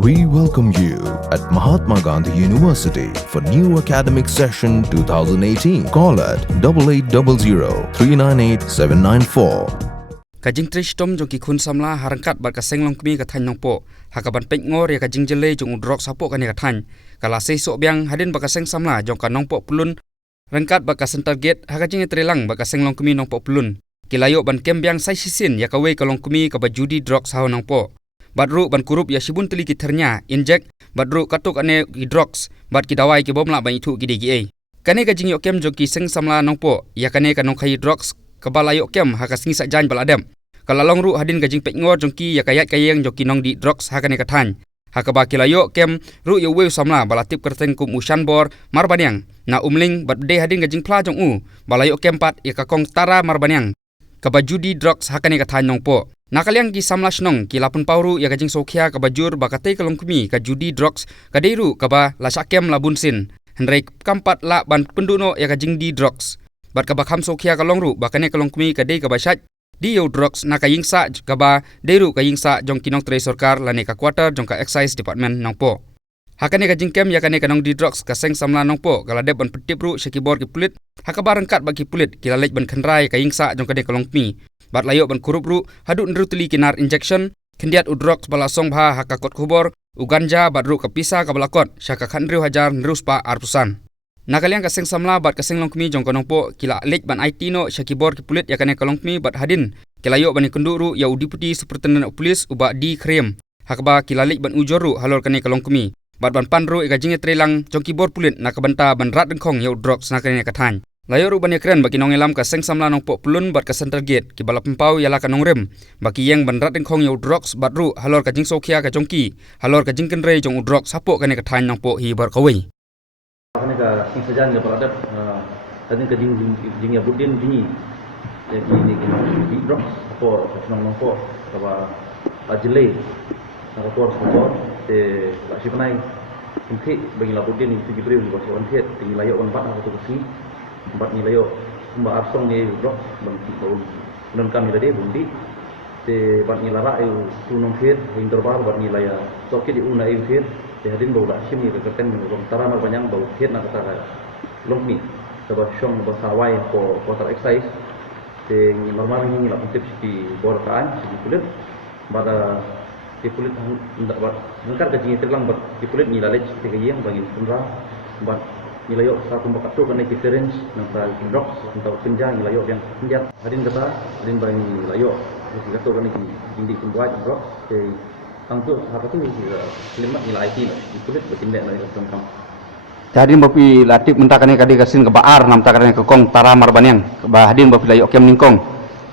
We welcome you at Mahatma Gandhi University for new academic session 2018. Call at 8800 398 794. Kajing trish tom jong ki khun samla harangkat bat ka senglong kmi ka than nongpo hakaban pek ngor ya kajing jele jong udrok sapo kan ya than kala sei sok biang hadin ba ka seng samla jong ka nongpo pulun rangkat ba ka center gate hakajing trelang ba ka senglong kmi nongpo pulun kilayo ban kem biang sai sisin ya ka we ka long kmi ka ba judi drok saho nongpo badru ban kurup ya shibun teli ki ternya inject badru katuk ane ki drugs bat ki dawai ki bomla ban itu ki degi ai kane kajing yo kem jong ki seng samla nongpo ya kane ka nong khai drugs kabalayok kem hakas ngi sakjan baladem kalalong ru hadin gajing pek ngor jongki ya kayat kayeng joki nong di drugs hakane kathan hakaba kilayok kem ru yo we samla balatip kerteng kum ushan bor marbanyang na umling badde hadin gajing pla jong u balayok kem pat ya kakong tara marbanyang kabajudi drugs hakane kathan nongpo nakalyang ki samla snong ki lapun pauru ya gajing sokhya kabajur bakate kalongkumi ka judi drugs kadeiru kaba lasakem labunsin hendrek kampat la ban penduno ya gajing di drugs bat kaba kham sokhya kalongru bakane kalongkumi kadei kaba syat di yo drugs na kayingsa kaba deru kayingsa jong kinong tre sarkar lane ka quarter jong ka excise department nongpo hakane ka jingkem yakane kanong di drugs ka seng samla nongpo kalade ban petip ru syakibor ki pulit hakaba rangkat bagi pulit kilalej ban khandrai kayingsa jong kadei kalongkumi bat layo ban kurup ru hadu ndru tuli kinar injection kendiat udrox balasong bha hakakot khubor uganja badru kapisa kabalakot syaka khandriu hajar nruspa arpusan nakaliang kaseng samla bat kaseng longkmi jong kanongpo kila lej ban IT no syakibor ki pulit yakane kalongkmi bat hadin kilayo bani kunduru ya udiputi superintendent polis uba di krem hakba kila lej ban ujoru halor kane kalongkmi bat ban panru ikajinge trelang jong kibor pulit nakabanta ban rat dengkhong ya udrox nakane kathan layo ru bani kren bagi nongelam kaseng samla nongpo pulun bat ka center gate ki bala pempau yala kanong rem baki yang ban rat dengkhong ya udrox batru halor kajing sokhya ka jongki halor kajing kenre jong udrox sapo kane kathan nongpo hi bar kawai Kami ka sing sajan ke peradap tadi ke jing ya budin bunyi jadi ini kena di drop apa senang nongko apa ajle apa por te la sipanai mungkin bagi la budin itu diberi di bawah wantiet tinggi layak on bat atau kesini bat ni layak mbak arsong ni drop bentuk baun non kami tadi bundi te bat ni lara eu tunong fit interbar bat ni layak soket di una eu fit hadin bau la shim ni kerten ngom tara mar banyang bau het na kata longmi sebab syong basawai ko kotar exercise te ni normal ni la tip di borkaan di kulit pada di kulit ndak bat ngkar gaji terlang bat di kulit ni la lej te gayeng bagi sundra bat ni layo sa kum bakatu kan difference nang drops atau pinjang ni layo yang pinjat hadin kata hadin bagi layo ni kata kan ni kumbuat drops te Tangtu apa tu selimat nilai IT lah, ikulit bertindak dari kam. Jadi bapi latip mentakane kadi kasin ke baar nam takane ke kong tara marbanyang ba hadin bapi layok kem ningkong.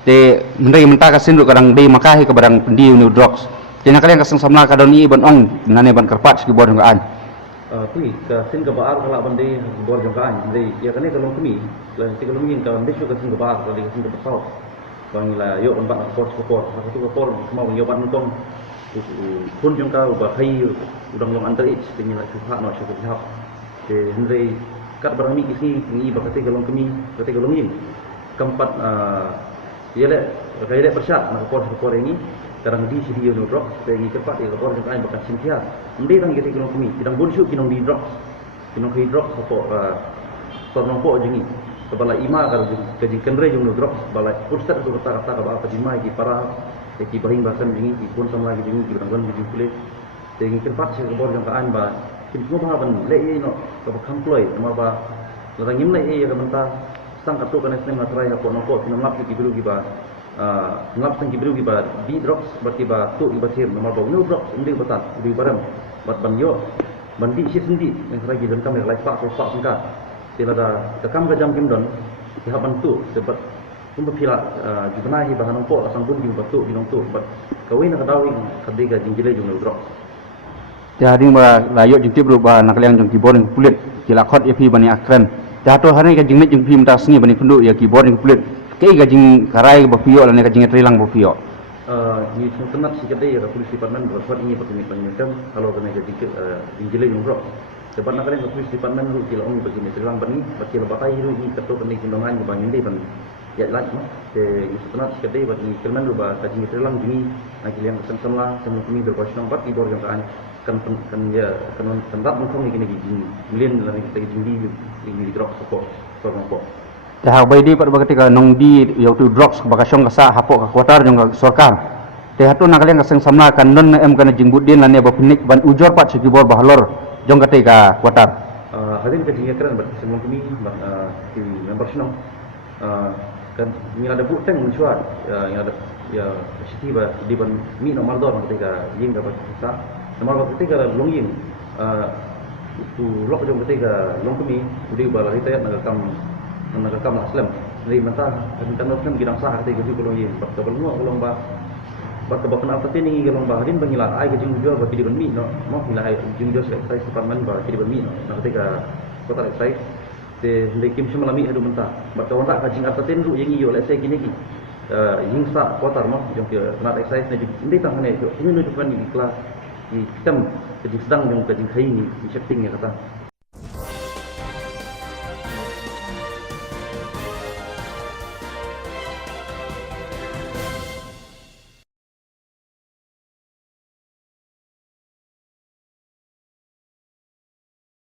Te mendai mentakasin ru kadang dei makahi ke barang pendi uni drugs. Tina kalian kasang samla kadoni ban ong ngane ban kerpat ki bor jongkaan. Kui kasin ke baar kala bandai bor jongkaan. Dei ya kane kalau kami, kalau kita ngin kawan besok kasin ke baar kalau kasin ke pesau. Bangila yo on ban support, satu support mau nyoban nongkong pun yang kau bahai udang long underage dengan syuhak no syuhak de hendrei kat barang ni kisi ni bakate galong kami bakate galong yin keempat ialah kaya persat nak support ini kadang di sidi no drop pengi cepat ya support yang lain bakat sintia hendrei tang kete galong kami sedang bonsu kinong di drop kinong hi drop support sornong po jengi kepala ima kalau kajing kenre jong no drop balai pusat tu kata ka ba pajima ki para ki bahing basan jingi ki pun sama lagi jingi ki beranggan ki kulit tengi tempat se bor jang kaan ba kin semua ba ban le ye no ka ba kham ploi ma ba la ngim na ye ka menta sang katu kana sen matrai ko no ko kin ngap ki biru ki ba ngap sang ki biru ki ba di drops berarti ba tu ki ba sim ma ba no drops indi batat di baram bat ban yo bandi si sendi yang lagi dan kami lai pak singkat sila da kam ka jam kim don ki ha ban tu sebab kumpa pila jibanahi bahan nongpo asang pun di batu di nongtu but kawin nak dawi kadega jingjile jung drop Jadi ba layok jingtip ru ba nakaliang jong kibor ng pulit kila khot epi bani akren jatuh hari ka jingmet jong pim tas ni bani pendu ya kibor ng pulit kei ka jing karai ba pio la ne ka jing trilang ba pio ni senat sikade ya polisi department berbuat ini bagi penyelidikan kalau kena jadi jingjile jung drop sebab nakaliang polisi department ru kila ong bagi trilang bani bagi lebatai ru ni ketu kena kindangan bang indi ban ya lagi ke setelah sekadai bagi kerman lupa kaji terlang juni lagi yang kesan semla semua kami berkuasa nampak di bawah jangkaan kan ya kan tempat mungkin ini milien dalam kita jindi ini drop support support. Dah bai di pada ketika nong di yau tu drugs bakasyong kasa hapok ka kuatar jong sorkar. Te hatu nak kalian kaseng samla kan non em kana jingbudin lan ya bapinik ban ujor pat sikibor bahalor jong ketika kuatar. Hadin ke jinga keren sebelum kami di member senang kan ni ada bukti mencuat yang ada ya siti ba di ban mi nomor dor ketika ying dapat kita nomor ketika long ying tu lok jong ketika long kami udi ba hari tayat nakakam aslam dari mata kan naslam gidang sah ketika di long ying ba kabelmu long ba bat ba kena apa tini long ba hadin bangila ai ke jing jual ba di ban mi no mo bila ai jing jual sai department ba di ban mi no ketika kota sai de lekim semua lami hadu mentah bat kawan tak kajing apa ten ru yang iyo let's say gini ki ying sa kotar mo jong ke nak exercise ne ndi tang ne jo ini nu depan ni kelas di sistem jadi sedang jong kajing kai ni setting ya kata